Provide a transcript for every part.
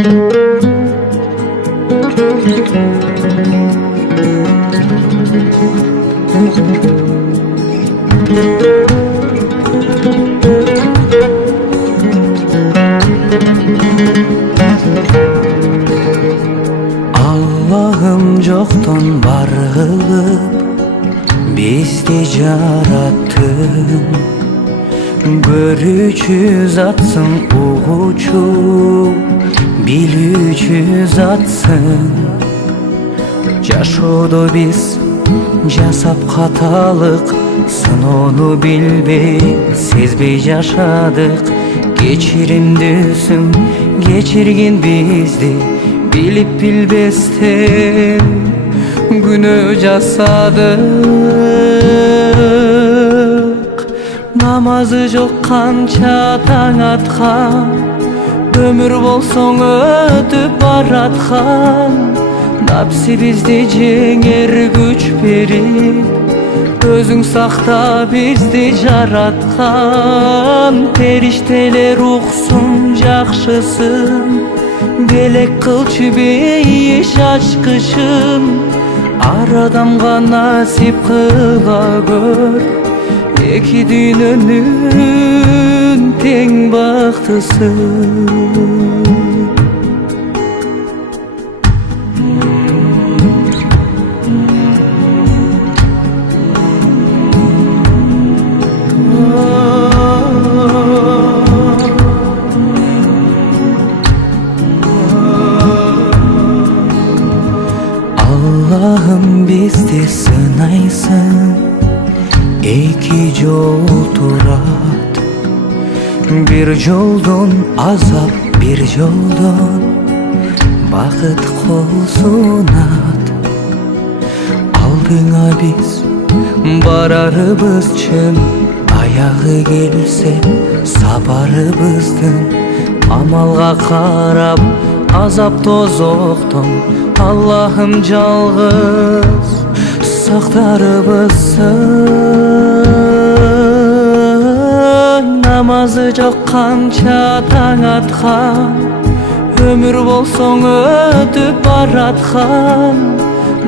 Allah'ım jokton var kılıp bizdi jarattın. Görücü zatsın, uğucu bilücü zatsın. Жашоодо биз жасап каталык, сыноону билбей сезбей жашадык. Кечиримдүүсүң кечирген бизди билип билбестен күнөө жасадык. Намазы жок канча таң аткан, өмүр болсоң өтүп бараткан. Напси бизди жеңер күч берип, өзүң сакта бизди жараткан. Периштелер уксун жакшысын, белек кылчы бейиш ачкычын. Ар адамга насип кыла көр, эки дүйнөнүн тең бактысын. Allah'ım bizdi sınaysın, iki yol turat. Bir yoldan azap, bir yoldan bakıt kolsunat. Aldığına biz bararыбыз чын, аяғы келсе сабарыбыздың. Амалға қарап азап тозоқтон Allah'ım жалғыз сақтарыбызсын. Намазы жоқ қанша таң атқан, өмір болсоң өтүп бараткан.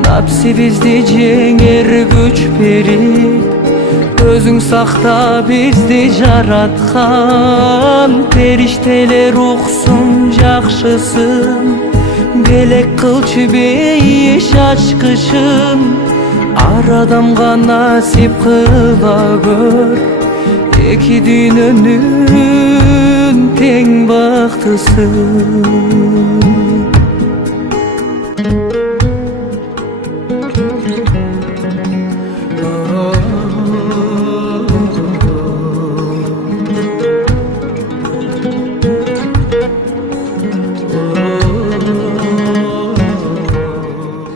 Напси бизди жеңер күч берип, өзүң сакта бизди жараткан. Периштелер уксун жакшысын, белек кылчы бейиш ачкычын. Ар адамга насип кыла көр, эки дүйнөнүн тең бактысын.